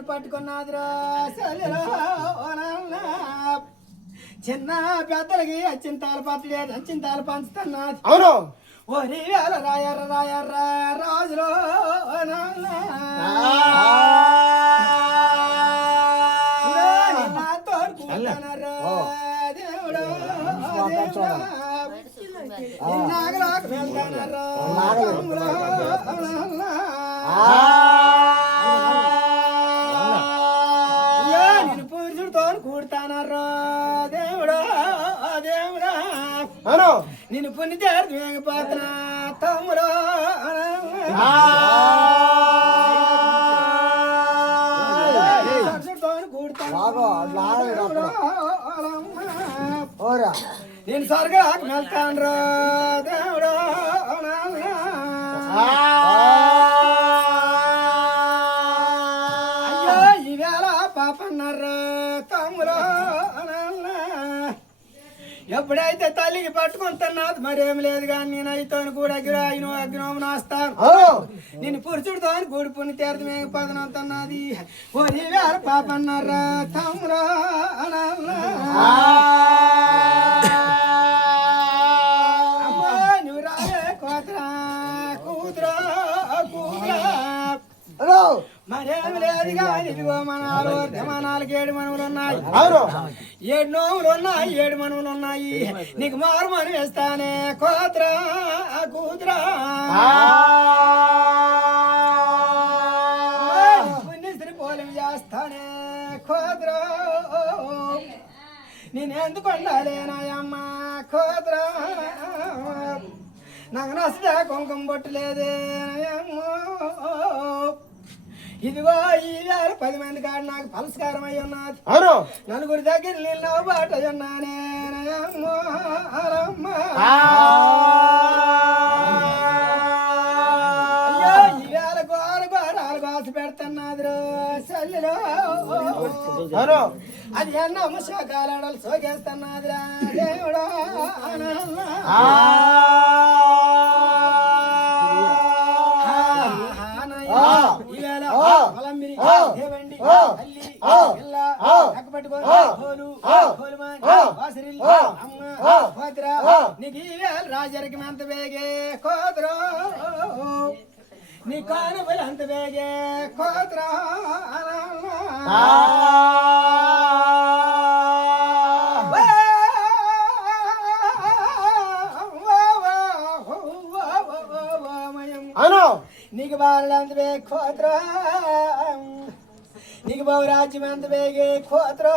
తోడు పట్టుకున్నదిరా చిన్న పెద్దలకి అచ్చింతాలు పట్టలేదు అచ్చింతాలు పంచుతున్నది అవును ఓరి వేల రాయర్ర రాయర్ర రాజులో తోడుకుంటున్నారా దేవుడు నాగరాకు వెళ్తానరా నేను పురుషుడితో కూడతానరా దేవుడా దేవుడా నేను పుణ్య చేరుతు వేగిపోతున్నా తమ్ముడా నేను స్వర్గాకు వెళ్తాను రా దేవుడా అయ్యో ఈవేళ పాపన్నారా తమ్ముడా ఎప్పుడైతే తల్లికి పట్టుకుంటున్నది మరేం లేదు కానీ నేను అయితోని కూడా అగ్నోము నాస్తాను నేను పురుషుడితో కూడి పుణ్య తీర్థం ఏమి పదనంతున్నది ఓ నీవేళ పాపన్నారా తమ్ముడా నువ్వు రాలే కోతరా కూతురా కూతురా మరేమి లేదు కానీ ఇదిగో మనాలు నాలుగు 7 మనువులు ఉన్నాయి 7 నోములు ఉన్నాయి 7 మనువులు ఉన్నాయి నీకు మారు మని వేస్తానే కోతరా కూతురా పుణ్యశ్రీ పోలిం చేస్తానే కోతరా నేనెందుకు ఉండాలేనాయమ్మ కోతరా నాకు నచ్చలే కుంకుమ బొట్టులేదే ఇదిగో ఈ 10 మంది కాదు నాకు పలస్కారం అయి ఉన్నది నలుగురి దగ్గర నిన్న బాట ఉన్నానే అయ్యో ఈవేళ ఘోరాలు బాస పెడుతున్నది చల్లిలో అది ఎన్నో శోకాలు సోగేస్తున్నదిరా దేవుడా రాజరికి ఎంత బేగే కోతరా నీ కానుబలు అంత బేగే కోతరా నీకు బాలు ఎంత బే కోతరా నీకు బాబు రాజ్యం ఎంత బేగే కోతరా